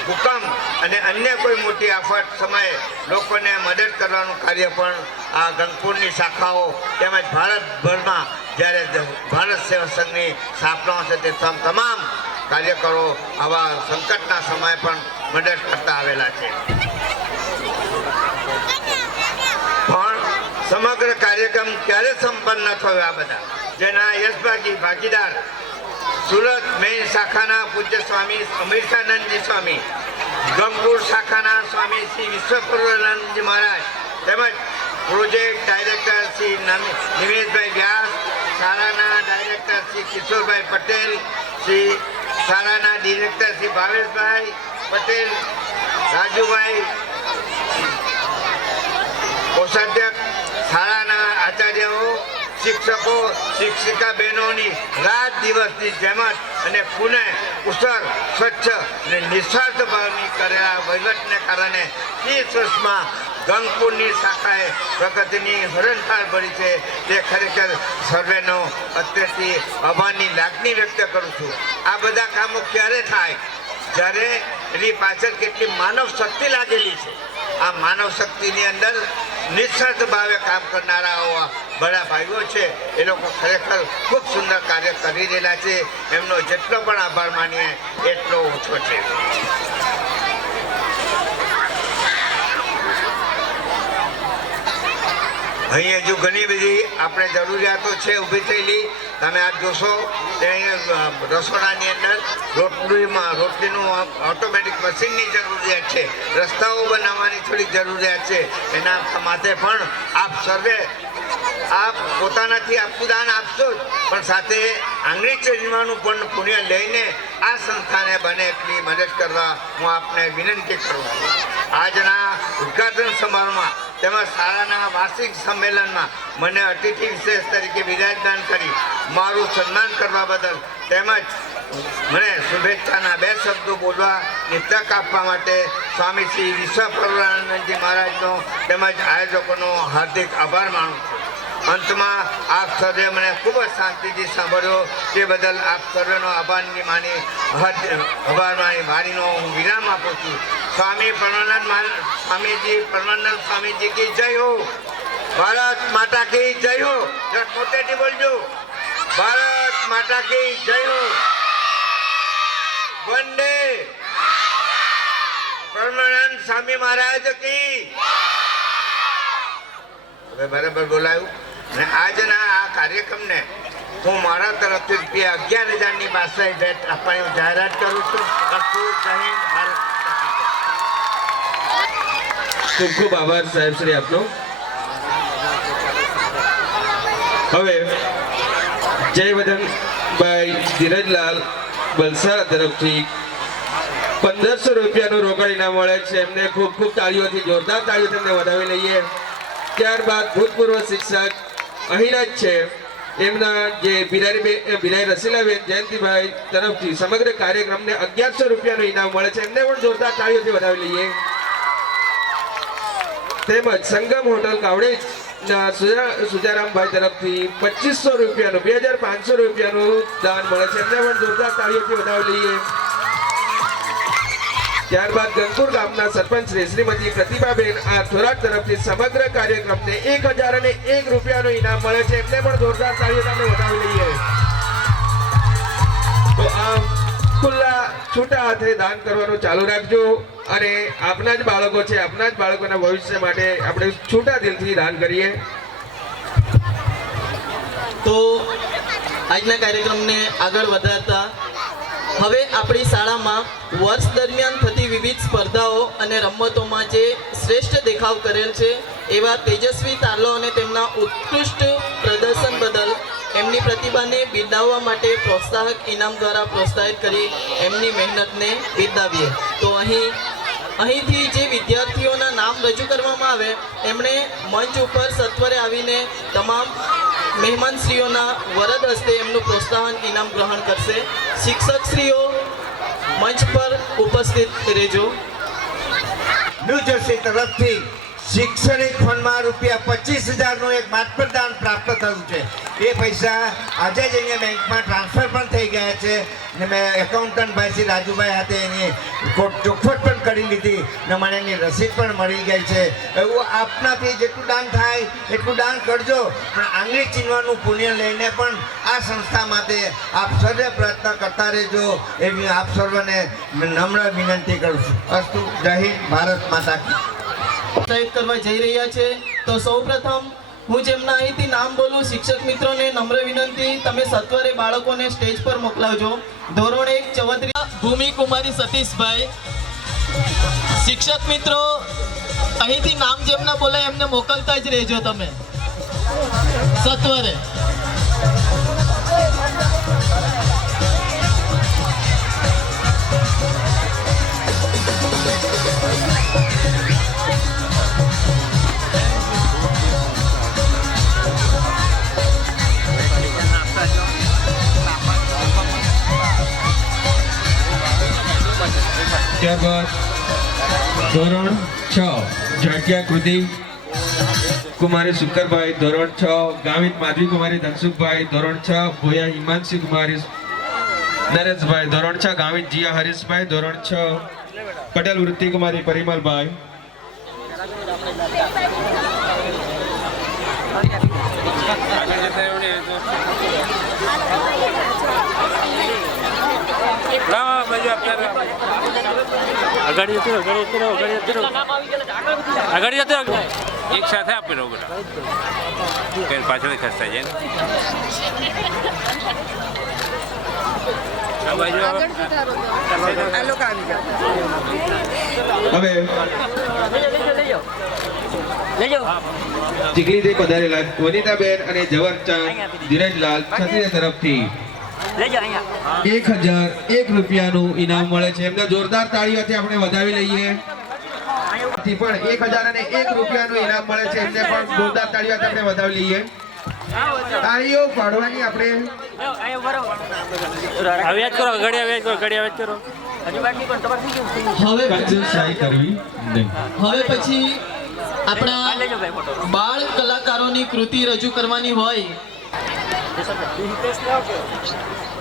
ભૂકંપ અને અન્ય કોઈ મોટી આફત સમયે લોકોને મદદ કરવાનું કાર્ય પણ આ ગંગકુંડની શાખાઓ તેમજ ભારતભરમાં જ્યારે ભારત સેવા સંઘની સ્થાપના છે તે તમામ કાર્યકરો આવા સંકટના સમયે પણ મદદ કરતા આવેલા છે. પણ સમગ્ર કાર્યક્રમ ક્યારે સંપન્ન થયો? આ બધા જેના યશભાગી ભાગીદાર સુરત મેઇન શાખાના પૂજ્ય સ્વામી અમીરસાનંદજી સ્વામી, ગંગકુંડ શાખાના સ્વામી શ્રી વિશ્વપૂર્ણાનંદજી મહારાજ તેમજ પ્રોજેક્ટ ડાયરેક્ટર શ્રી નિમેશભાઈ વ્યાસ, શાળાના ડાયરેક્ટર શ્રી કિશોરભાઈ પટેલ, શ્રી શાળાના ડિરેક્ટર શ્રી ભાવેશભાઈ પટેલ, રાજુભાઈ કોષાધ્યક્ષ, શાળાના આચાર્યો, શિક્ષકો, શિક્ષિકા બહેનોની રાત દિવસની જહેમત અને પુનઃ કુશળ, સ્વચ્છ અને નિસ્વાર્થ ભાવની કરેલા વહીવટને કારણે 30 વર્ષમાં ગંગકુંડની શાખાએ પ્રગતિની હરણફાળ ભરી છે. તે ખરેખર સર્વેનો અત્યારથી આભારની લાગણી વ્યક્ત કરું છું. આ બધા કામો ક્યારે થાય? જ્યારે એની પાછળ કેટલી માનવ શક્તિ લાગેલી છે. આ માનવ શક્તિની અંદર નિસ્વાર્થ ભાવે કામ કરનારાઓ બડા ભાઈઓ છે. એ લોકો ખરેખર ખૂબ સુંદર કાર્ય કરી રહેલા છે. એમનો જેટલો પણ આભાર માનીએ એટલો ઓછો છે. અહીં હજુ ઘણી બધી આપણે જરૂરિયાતો છે ઊભી થયેલી. તમે આ જોશો કે રસોડાની અંદર રોટલીનું ઓટોમેટિક મશીનની જરૂરિયાત છે. રસ્તાઓ બનાવવાની થોડીક જરૂરિયાત છે. એના માટે પણ આપ સર્વે આપ પોતાનાથી આપતું દાન આપશો જ, પણ સાથે આંગળી ચીરવાનું પણ પુણ્ય લઈને આ સંસ્થાને બને એટલી મદદ કરવા હું આપને વિનંતી કરું છું. આજના ઉદ્ઘાટન સમારોહમાં તેમજ શાળાના વાર્ષિક સંમેલનમાં મને અતિથિ વિશેષ તરીકે બિરાજમાન કરી મારું સન્માન કરવા બદલ તેમજ મને શુભેચ્છાના 2 શબ્દો બોલવાની તક આપવા માટે સ્વામી શ્રી વિશ્વપ્રભુરાનંદજી મહારાજનો તેમજ આયોજકોનો હાર્દિક આભાર માનું છું. અંતમાં આપ સર્વે મને ખૂબ જ શાંતિથી સાંભળ્યો તે બદલ આપ સર્વેનો આભાર માની વાણીનો હું વિરામ આપું છું. સ્વામીજી કી જય હો. ભારત માતા કી જય હો. જરા મોટેથી બોલજો. ભારત માતા કી જય હો. વંદે પરમાનંદ સ્વામી મહારાજ કી. હવે બરાબર બોલાયું. અને આજના આ કાર્યક્રમને હું મારા તરફથી ₹11,000ની પાસે ભેટ આપવાની જાહેરાત કરું છું. અસ્તુ. જય હિન્દ. ભારત ખૂબ ખૂબ આભાર સાહેબ શ્રી આપનો. હવે જયવર્ધનભાઈ ધીરજલાલ વલસાડ તરફથી 1500 રૂપિયાનું રોકડ ઇનામ મળે છે. એમને ખૂબ ખૂબ તાળીઓથી, જોરદાર તાળીઓથી એમને વધાવી લઈએ. ત્યારબાદ ભૂતપૂર્વ શિક્ષક અહીંના જ છે, એમના જે બિરાઈ રસીલાબેન જયંતિભાઈ તરફથી સમગ્ર કાર્યક્રમને 1100 રૂપિયાનું ઇનામ મળે છે. એમને પણ જોરદાર તાળીઓથી વધાવી લઈએ. તેમજ સંગમ હોટલ કાવડેજના સુજારામભાઈ તરફથી 2500 રૂપિયાનું 2500 રૂપિયાનું દાન મળે છે. એમને પણ જોરદાર તાળીઓથી વધાવી લઈએ. ત્યારબાદ ગંગપુર ગામના સરપંચ શ્રીમતી પ્રતિભાબેન થોરાટ તરફથી સમગ્ર કાર્યક્રમને 1001 રૂપિયાનું ઇનામ મળે છે. એમને પણ જોરદાર તાળીઓથી વધાવી લઈએ. તો આમ ખુલ્લા છૂટા હાથે દાન કરવાનું ચાલુ રાખજો અને આપના જ બાળકો છે, આપના જ બાળકોના ભવિષ્ય માટે આપણે છૂટા દિલથી દાન કરીએ. તો આજના કાર્યક્રમને આગળ વધારતા હવે આપણી શાળામાં વર્ષ દરમિયાન થતી વિવિધ સ્પર્ધાઓ અને રમતોમાં જે શ્રેષ્ઠ દેખાવ કરેલ છે એવા તેજસ્વી તારલો અને તેમના ઉત્કૃષ્ટ પ્રદર્શન બદલ એમની પ્રતિભાને બિરદાવવા માટે પ્રોત્સાહક ઇનામ દ્વારા પ્રોત્સાહિત કરી એમની મહેનતને બિરદાવીએ. તો અહીંથી જે વિદ્યાર્થીઓના નામ રજૂ કરવામાં આવે એમણે મંચ ઉપર સત્વરે આવીને તમામ મહેમાનશ્રીઓના વરદ હસ્તે એમનું પ્રોત્સાહન ઇનામ ગ્રહણ કરશે. શિક્ષકશ્રીઓ મંચ પર ઉપસ્થિત રહેજો. ન્યૂ જર્સી તરફથી શૈક્ષણિક ફંડમાં ₹25,000નું એક માત્ર દાન પ્રાપ્ત થયું છે. એ પૈસા આજે જ અહીંયા બેંકમાં ટ્રાન્સફર પણ થઈ ગયા છે અને મેં એકાઉન્ટન્ટ ભાઈ શ્રી રાજુભાઈ હાથે એની ચોખવટ પણ કરી લીધી અને મને એની રસીદ પણ મળી ગઈ છે. એવું આપનાથી જેટલું દાન થાય એટલું દાન કરજો, પણ આંગળી ચીનવાનું પુણ્ય લઈને પણ આ સંસ્થા માટે આપ સર્વે પ્રયત્ન કરતા રહેજો એવી આપ સર્વને નમ્ર વિનંતી કરું છું. અસ્તુ. જય હિન્દ. ભારત માતા કી. પ્રોત્સાહિત કરવા જઈ રહ્યા છે. તો સૌપ્રથમ હું જેમના અહીંથી નામ બોલું, શિક્ષક મિત્રોને નમ્ર વિનંતી, તમે સત્વરે બાળકોને સ્ટેજ પર મોકલાવજો. ધોરણ 1 ચૌધરી ભૂમિ કુમારી સતીશભાઈ. શિક્ષક મિત્રો અહીંથી નામ જેમના બોલાય એમને મોકલતા જ રહેજો તમે સત્વરે. ત્યારબાદ ધોરણ 6 જાગ્યા કૃતિ કુમારી શુકરભાઈ, ધોરણ 6 ગામિત માધવી કુમારી ધનસુખભાઈ, ધોરણ 6 ભોયા હિમાંશી કુમારી નરેશભાઈ, ધોરણ 6 ગામિત જીયા હરીશભાઈ, ધોરણ 6 પટેલ વૃત્તિ કુમારી પરિમલભાઈ. આગળ જતો એક સાથે આપી રહો બેટા, પાછળ ખસતા જાય હવે ચીખલીથી પધારેલા વનિતાબેન અને જવરચંદ ધીરજલાલ ક્ષત્રિય તરફથી 1001 રૂપિયાનું ઇનામ મળે છે. એમને જોરદાર તાળીઓથી આપણે વધાવી લઈએ. થી પણ 1001 રૂપિયાનું ઇનામ મળે છે. એમને પણ જોરદાર તાળીઓથી આપણે વધાવી લઈએ. તાળીઓ પાડવાની આપણે અવ્યાજ કરો ઘડી અવ્યાજ કરો ઘડી અવ્યાજ કરો હવે કંજૂસાઈ કરવી નહીં. હવે પછી આપણા બાળ કલાકારોની કૃતિ રજૂ કરવાની હોય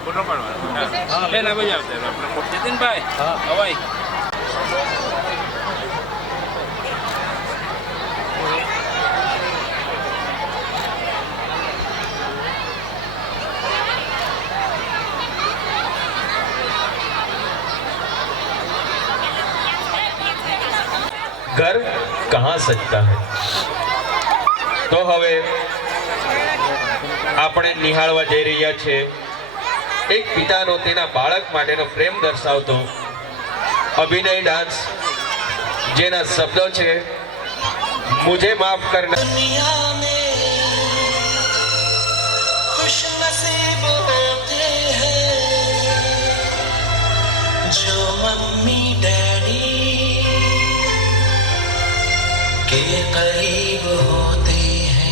ફોટો પાડવાનો બેન આ બાજુ આવશે આપણે જતીનભાઈ હવાઈ ઘર કહાં સજતા હૈ. તો હવે આપણે નિહાળવા જઈ રહ્યા છે એક પિતાનો તેના બાળક માટેનો પ્રેમ દર્શાવતો અભિનય ડાન્સ, જેના શબ્દો છે મુझे माफ करना. दुनिया में खुश नसीब होते हैं जो मम्मी डैडी के करीब होते हैं.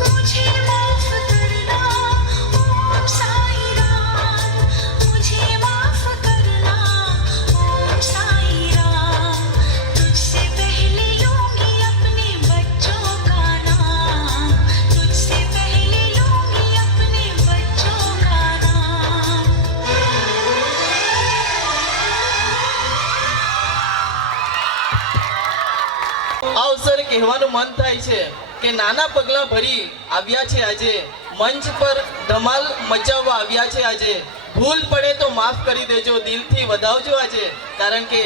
मुझे माफ करना ओम साईं राम, मुझे माफ करना ओम साईं राम। तुझसे पहले लूंगी अपने बच्चों का नाम, तुझसे पहले लूंगी अपने बच्चों का नाम। આ અવસરે કહેવાનું મન થાય છે કે નાના પગલા ભરી આવ્યા છે આજે, મંચ પર ધમાલ મચાવવા આવ્યા છે આજે. ભૂલ પડે તો માફ કરી દેજો, દિલથી વધાવજો આજે, કારણ કે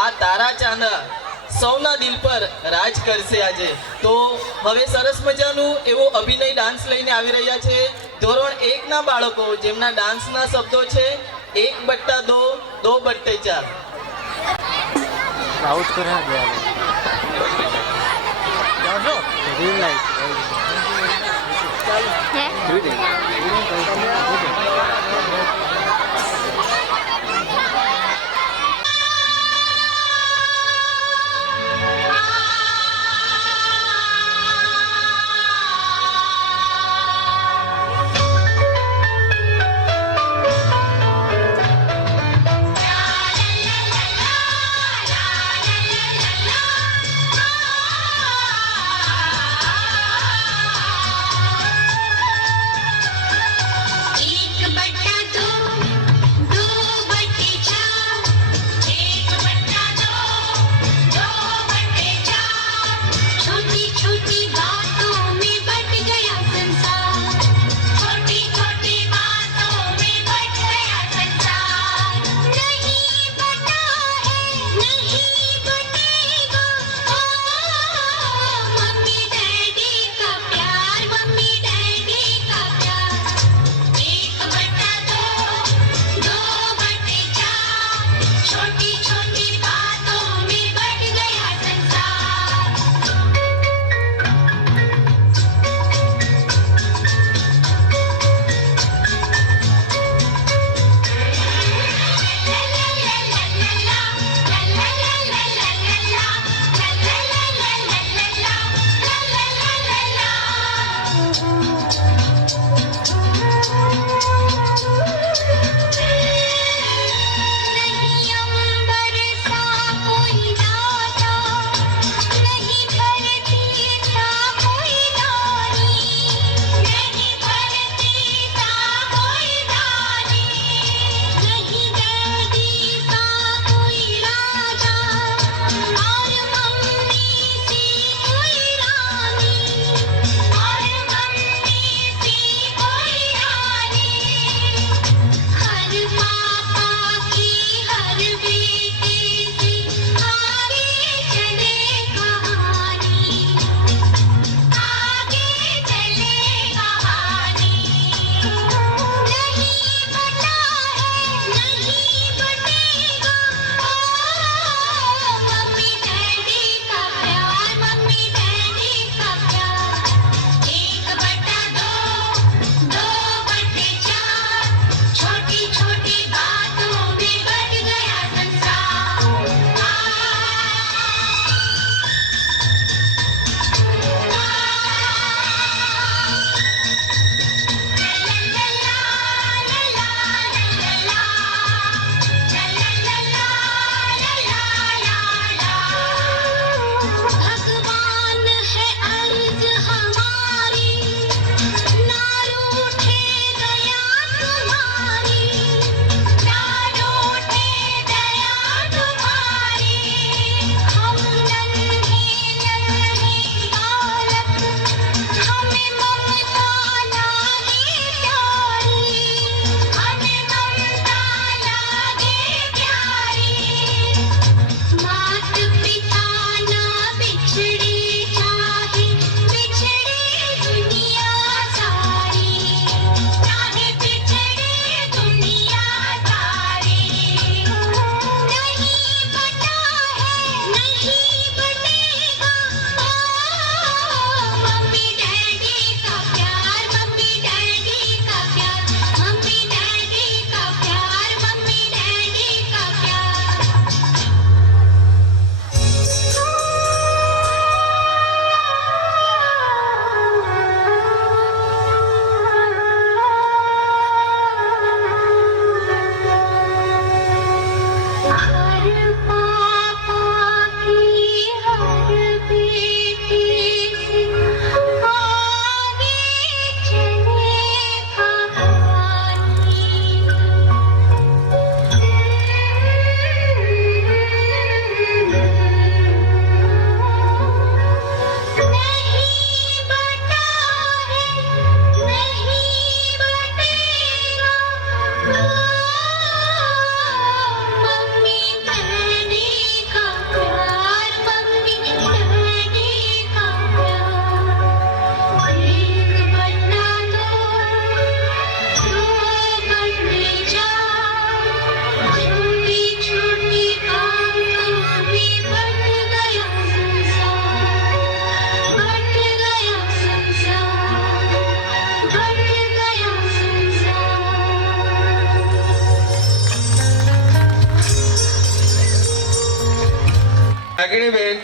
આ તારા ચાંદા સૌના દિલ પર રાજ કરશે આજે. તો હવે સરસ મજાનું એવો અભિનય ડાન્સ લઈને આવી રહ્યા છે ધોરણ 1 ના બાળકો, જેમના ડાન્સના શબ્દો છે 1/2, 2/4. एक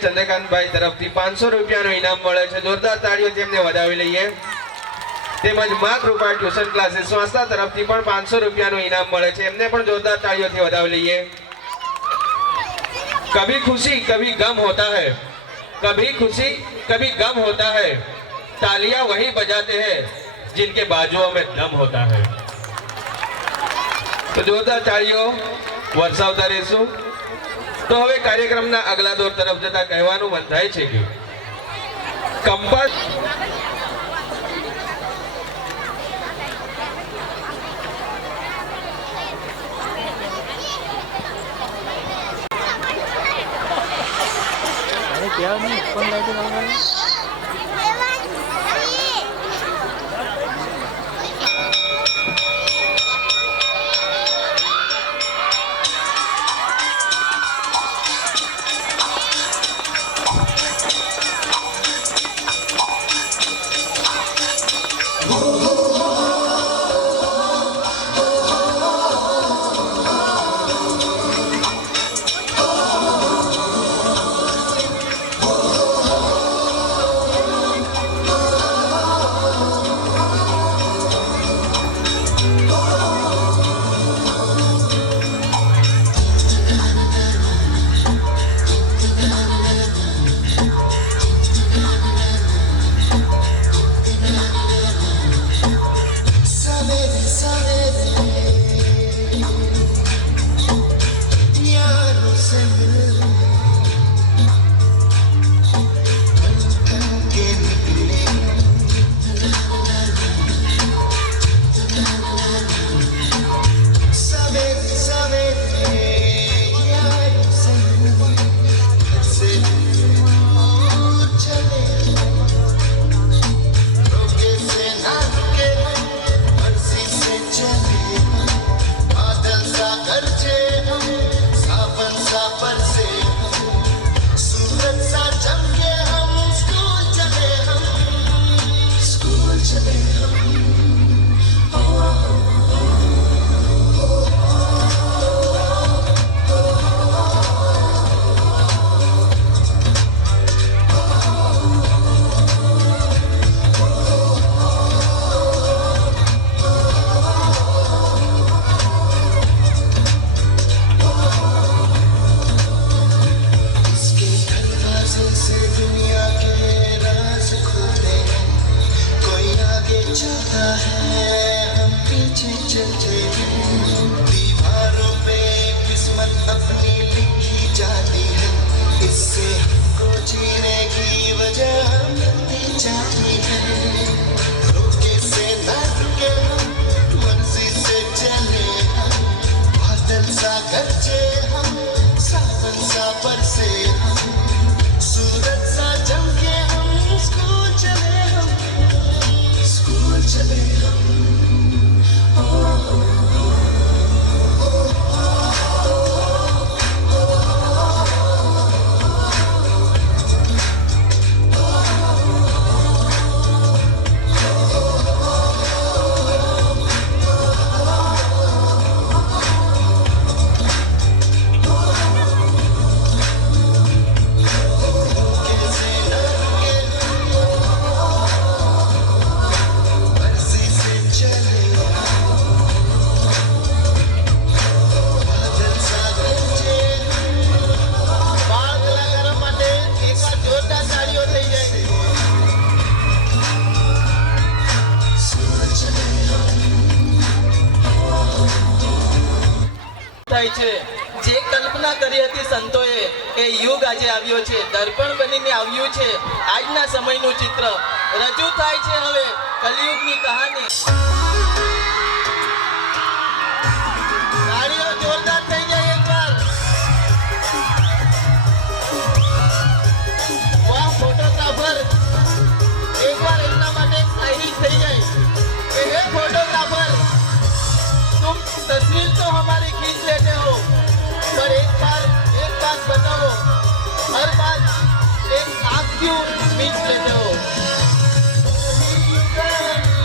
ચંદ્રકાંતભાઈ તરફથી 500 રૂપિયાનું ઇનામ મળે છે. જોરદાર તાળીઓથી એમને વધાવી લઈએ. તેમજ મા કૃપા ટ્યુશન ક્લાસીસ સંસ્થા તરફથી પણ 500 રૂપિયાનું ઇનામ મળે છે. એમને પણ જોરદાર તાળીઓથી વધાવી લઈએ. कभी खुशी कभी गम होता है, कभी खुशी कभी गम होता है, तालियां वही बजाते हैं जिनके बाजुओं में दम होता है. તો જોરદાર તાળીઓ વરસાવતા રહેશું. તો હવે કાર્યક્રમના આગલા દોર તરફ જતા કહેવાનું મન થાય છે કે કંપાસ થાય છે. જે કલ્પના કરી હતી સંતોએ એ યુગ આજે આવ્યો છે. દર્પણ બનીને આવ્યું છે આજના સમયનું ચિત્ર. રજૂ થાય છે હવે કલિયુગની કહાની. તાળીઓ જોરદાર થઈ જાય એકવાર. વાહ ફોટોગ્રાફર, એકવાર એમના માટે એક શાયરી થઈ જાય કે હે फोटोग्राफर, तुम तस्वीर तो हमारी खींच लेते हो, पर एक बात बताओ, हर बात एक आँख क्यों मीच लेते हो? कहानी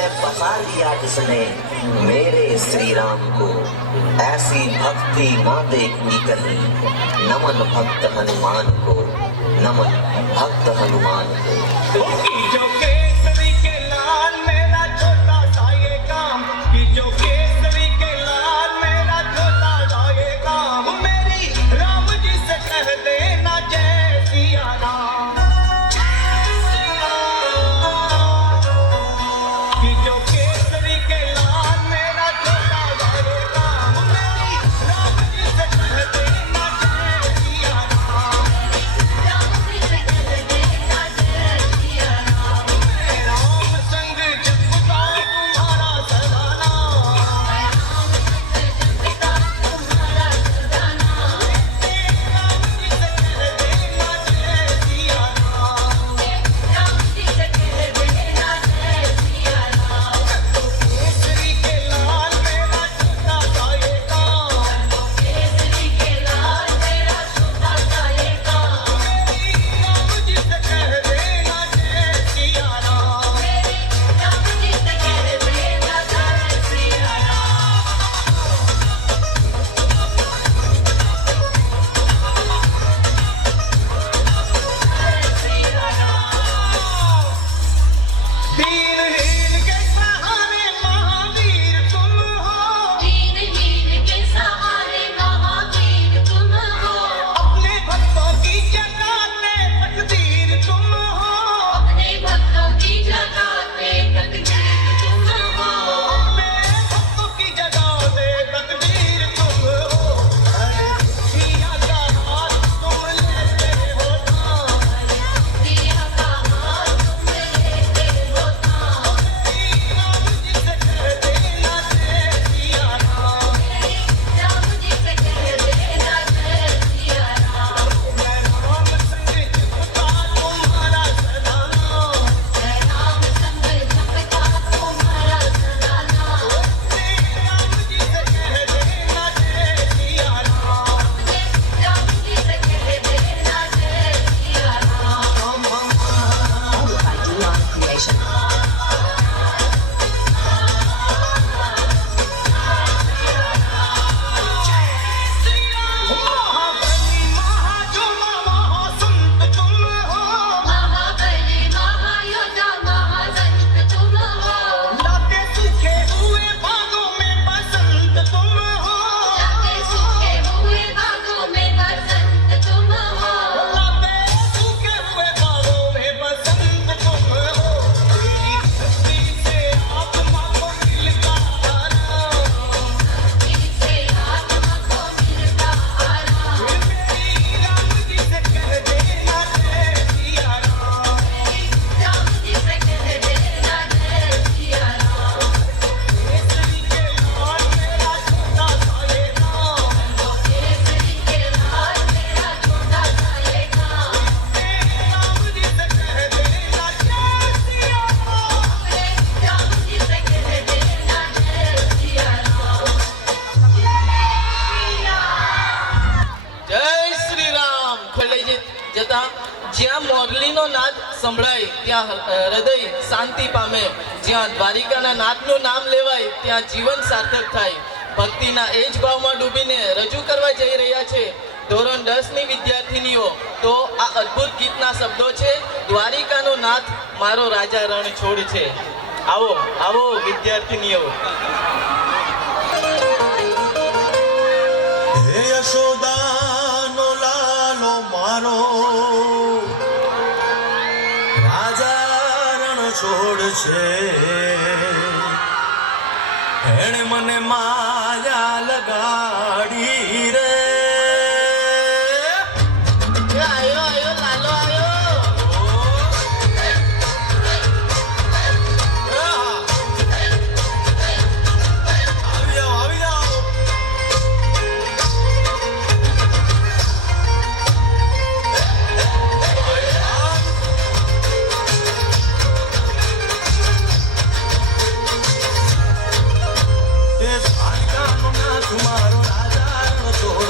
में बसा लिया जिसने मेरे श्री राम को, ऐसी भक्ति ना देखी कहीं। नमन भक्त हनुमान को, नमन भक्त हनुमान को। जो केसरी के लाल मेरा छोटा सा ये काम, कि जो केसरी के लाल मेरा छोटा सा ये काम, मेरी राम जी से कह देना जय सिया राम। कि जो केसरी के लाल मेरा छोटा सा ये काम, मेरी राम जी से कह देना जय सिया राम। राम संग जपता तुम्हारा सदा नाम। राम जी से कह देना जय सिया राम। केसरी के लाल मेरा छोटा सा ये काम, मेरी राम जी से कह देना जय सिया राम। दीनहीन के सहारे महावीर तुम हो, अपने भक्तों की जगाते तकदीर तुम हो। अपने भक्तों की जगाते तकदीर तुम हो। अरे सिया का हाथ तुम लेते हो थाम। राम जी से कह देना जय सिया राम। मैं राम संग जपता तुम्हारा सदा नाम। राम जी से कह देना जय सिया राम। महाबली महाजोधा महासंत तुम हो, लाते सूखे हुए बागों में बसंत तुम हो। लाते सूखे हुए बागों में बसंत तुम हो। तेरी धरती से आत्मा को मिलता आराम। मेरी राम जी से कह देना जय सिया राम। केसरी के लाल मेरा छोटा सा ये काम, राम जी से कह देना जय सिया જય શ્રી રામ. લઈ જતા જ્યાં મોરલીનો નાદ સંભળાય ત્યાં હૃદય શાંતિ પામે, જ્યાં દ્વારિકાના નાથનું નામ લેવાય ત્યાં જીવન સાર્થક થાય. ભક્તિના એ જ ભાવમાં ડૂબીને રજૂ કરવા જઈ રહ્યા છે ધોરણ 10ની વિદ્યાર્થીનીઓ. તો આ અદ્ભુત ગીતના શબ્દો છે, દ્વારિકાનો નાથ મારો રાજા રણ છોડ છે. આવો આવો વિદ્યાર્થીનીઓ. હે યશોદાનો લાલો મારો, રાજા રણ છોડ છે. એણે મને માયા લગાડી રે. આયો આયો લાલો આયો. આવી જાઓ, આવી જાઓ. તે દ્વારકાનો નાથ મારો રાજા રણ છોડ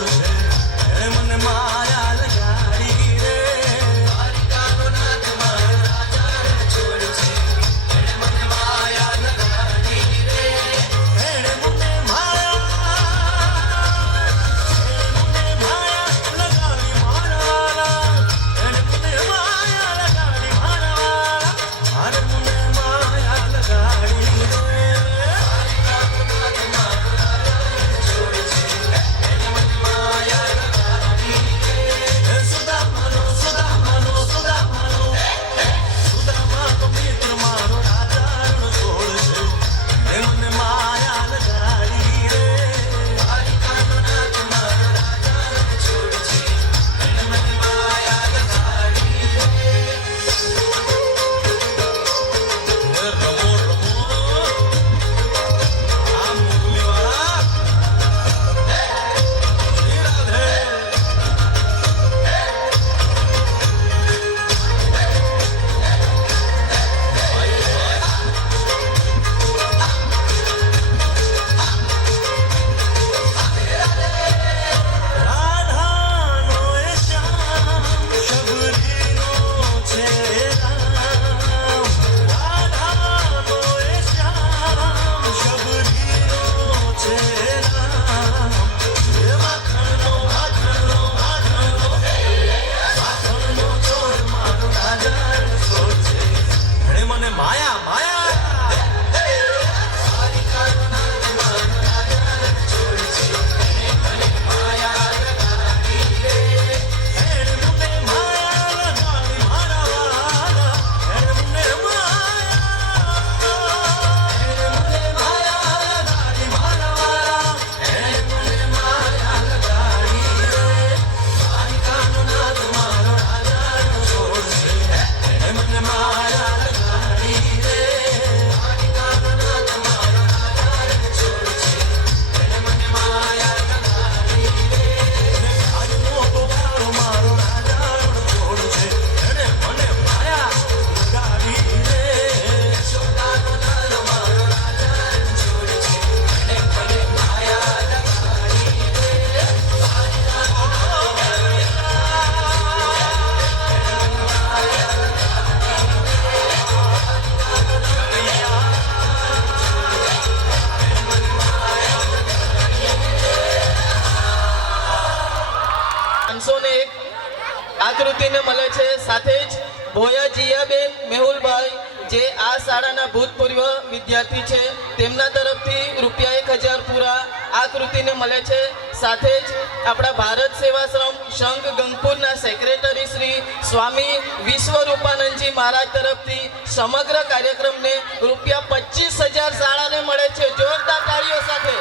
મળે છે. સાથે જ ભોયા જીયાબેન મેહુલભાઈ જે આ શાળાના ભૂતપૂર્વ વિદ્યાર્થી છે તેમના તરફથી ₹1000 પૂરા આ કૃતિને મળે છે. સાથે જ આપણા ભારત સેવાશ્રમ સંઘ ગંગપુરના સેક્રેટરી શ્રી સ્વામી વિશ્વરૂપાનંદજી મહારાજ તરફથી સમગ્ર કાર્યક્રમને ₹25,000 શાળાને મળે છે. જોરદાર તાળીઓ સાથે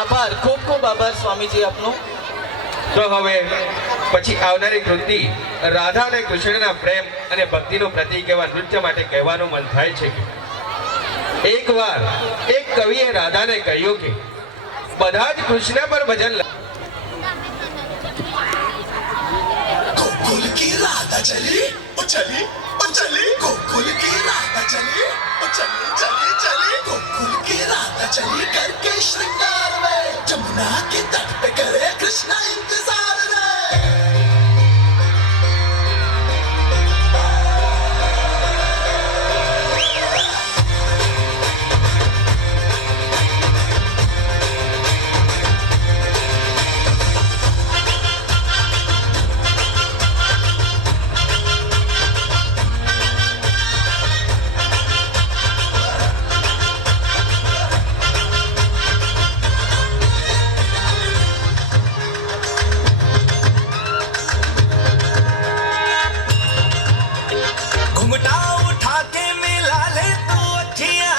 આભાર, ખૂબ ખૂબ આભાર સ્વામીજી આપનો. તો હવે પછી આવનારી કૃતિ રાધા અને કૃષ્ણના પ્રેમ અને ભક્તિનું પ્રતીક એવા નૃત્ય માટે કહેવાનું મન થાય છે કે એકવાર એક કવિએ રાધાને કહ્યું કે બધા જ કૃષ્ણ પર ભજન गोकुल की राधा चली ओ चली ओ चली गोकुल की राधा चली ओ चली चली चली गोकुल की राधा चली करके श्रृंगार में जमुना के तट पे करे कृष्णा इंतजार रे घुंघटा उठा के मिला ले तू अखियां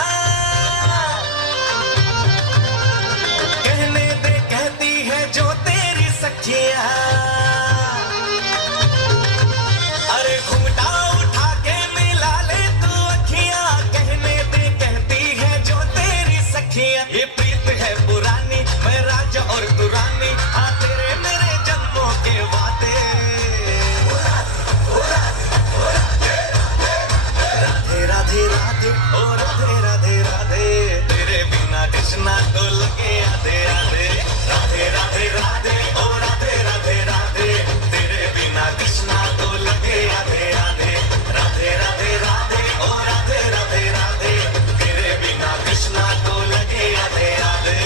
कहने दे कहती है जो तेरी सखियां अरे घुंघटा उठा के मिला ले तू अखियां कहने दे कहती है जो तेरी सखियां ये प्रीत है पुरानी मैं राजा और तू रानी हाँ तेरे मेरे जन्मों के वादे राधे राधे ओ राधे राधे राधे तेरे बिना कृष्णा तो लगे आधे आधे राधे राधे राधे ओ राधे राधे राधे तेरे बिना कृष्णा तो लगे आधे आधे राधे राधे राधे ओ राधे राधे राधे तेरे बिना कृष्णा तो लगे आधे आधे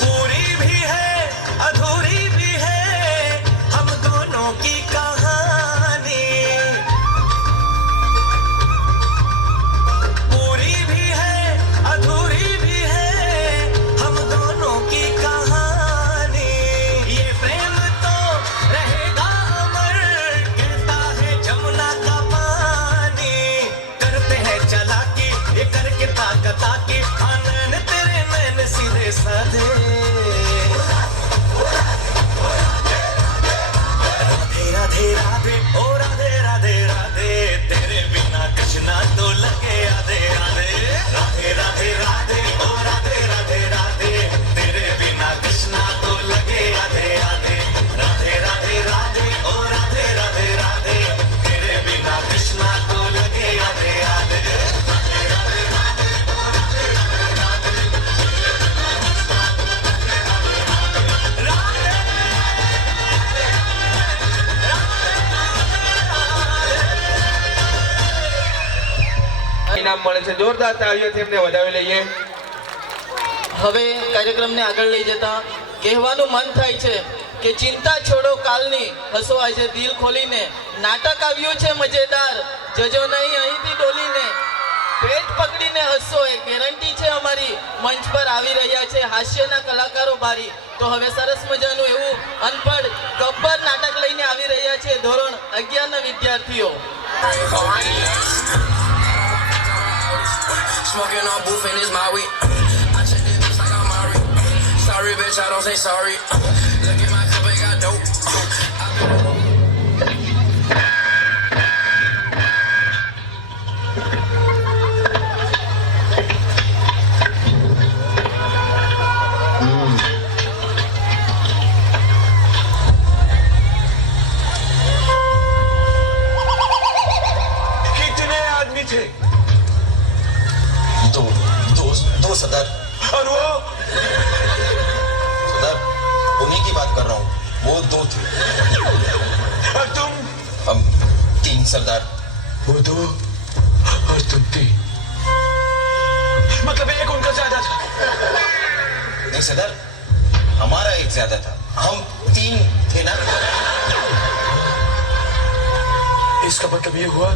पूरी भी है अधूरी भी है हम दोनों की कहानी पूरी भी है अधूरी भी है हम दोनों की कहानी ये प्रेम तो रहेगा अमर गिरता है जमुना का पानी करते हैं चालाकी ये करके ताकता की आनंद तेरे नैन सीधे साधे राधे राधे राधे ओ राधे राधे राधे तेरे बिना कृष्णा तो लगे आधे आधे राधे राधे राधे ओ राधे राधे राधे तेरे बिना कृष्णा तो लगे आधे आधे राधे राधे राधे ओ राधे राधे राधे तेरे बिना कृष्णा तो लगे आधे आधे ઇનામ મળે છે. જોરદાર તાળીઓથી એમને વધાવી લઈએ. હવે કાર્યક્રમને આગળ લઈ જતા કહેવાનું મન થાય છે કે ચિંતા છોડો કાલની, હસો આજે દિલ ખોલીને. નાટક આવ્યું છે મજેદાર, જજો નહીં અહીંથી ડોલીને. પેટ પકડીને હસો એ ગેરંટી છે અમારી. મંચ પર આવી રહ્યા છે હાસ્યના કલાકારો બારી. તો હવે સરસ મજાનું એવું અનપઢ ગબ્બર નાટક લઈને આવી રહ્યા છે ધોરણ 11 ના વિદ્યાર્થીઓ. Smoking on booth and it's my weed. I check this bitch like I'm Mari. Sorry, bitch, I don't say sorry. Look at my cup, it got dope. सरदार। वो दो और तुम तीन, मतलब एक उनका ज्यादा था। नहीं सरदार, हमारा एक ज्यादा था, हम 3 थे ना। इसका मतलब ये हुआ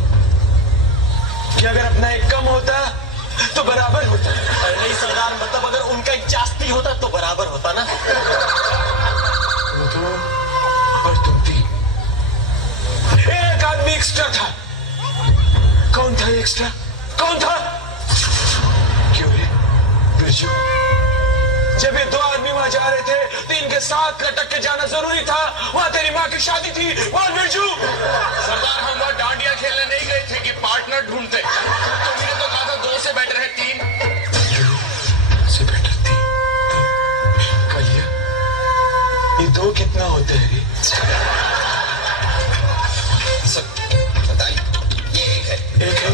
कि अगर अपना एक कम होता तो बराबर होता। अरे नहीं सरदार, मतलब अगर उनका एक जास्ती होता तो बराबर होता ना। वो दो और तुम तीन, एक आदमी एक्स्ट्रा था। कौन था एक्स्ट्रा? कौन था? क्यों रे बिरजू, जब ये 2 आदमी वहां जा रहे थे तो इनके साथ लटक के जाना जरूरी था। वहां तेरी माँ की शादी थी। वहां बिरजू सरदार, हम वहाँ डांडिया खेलने नहीं गए थे कि पार्टनर ढूंढते। तुमने तो कहा था 2 से बेटर है 3। से बेटर थी कालिया। ये 2 कितना होते हैं रे? बताइए, ये एक है, एक है,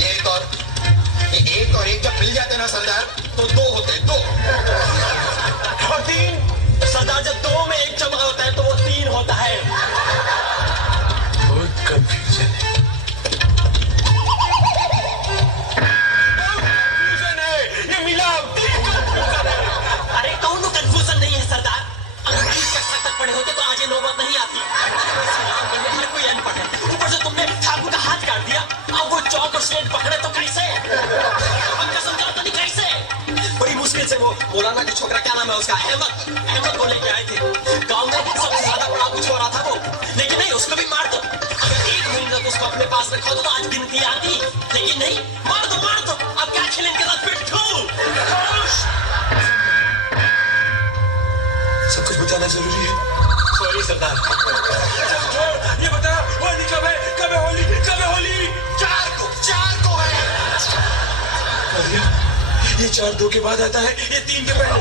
ये एक और, ये एक और एक जब मिल जाते ना सरदार तो 2 होते हैं, 2। और 3 सरदार, जब 2 में 1 जमा होता है तो वो 3 होता है। बहुत कंफ्यूजन है। कंफ्यूजन है, ये मिलावटी कंफ्यूजन है। अरे कौन कंफ्यूजन नहीं है सरदार। अगर 20 कक्षा तक पढ़े होते तो आज ये नौबत नहीं आती। हर कोई अनपढ़ है, ऊपर से तुमने ठाकुर का हाथ काट दिया। अब वो चौक और स्लेट पकड़े तो कैसे? हम कसम चाहते नहीं कैसे? बड़ी मुश्किल से वो मौलाना का छोकरा, क्या नाम है उसका, अहमद को लेके आए थे। गांव में सबसे ज्यादा बड़ा कुछ हो रहा था वो, लेकिन नहीं, उसको भी मार दो। अगर 1 महीने तक उसको अपने पास रखा तो आज गिनती आती, लेकिन नहीं, मार दो मार दो। अब क्या खेलें के साथ पिट्ठू? सब कुछ बताना जरूरी है। सॉरी सरदार। ये बता, होली कब है? कब है होली? कब है होली? 4 को है। कालिया, ये 4 2 के बाद आता है, ये 3 के पहले।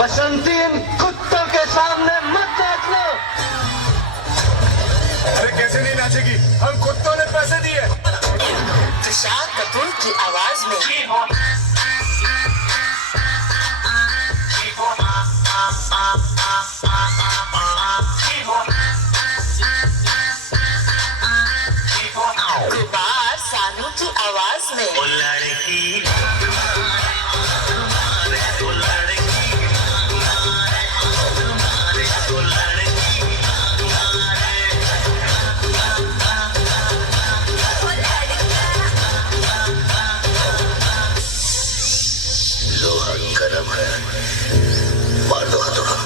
बसंती, इन कुत्तों के सामने मत नाचना। अरे कैसे नहीं नाचेगी? हम कुत्तों ने पैसे दिए। तुषार कपूर की आवाज में गुबार सानू की आवाज में लोहा गरम है, मार दो हथौड़ा।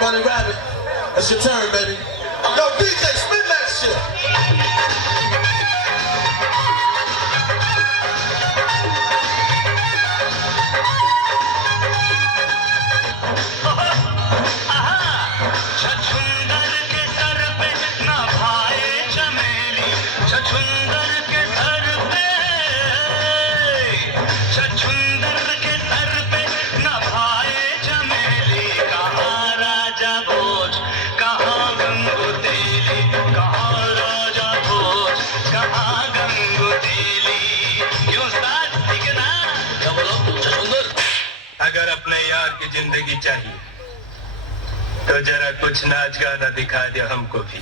Bunny Rabbit, it's your turn, baby. Yo, DJ, spin that shit. छछुंदर के सर पे ना भाए चमेली, छछुंदर के सर पे, छछुंदर के सर पे ना भाए चमेली। कहाँ राजा भोज, कहाँ गंगू तेली, कहाँ राजा भोज, कहाँ गंगू तेली। क्यों साथ ठीक है ना? क्या बोलो छछुंदर? अगर अपने यार की जिंदगी चाहिए तो जरा कुछ नाच गाना दिखा दे हमको भी।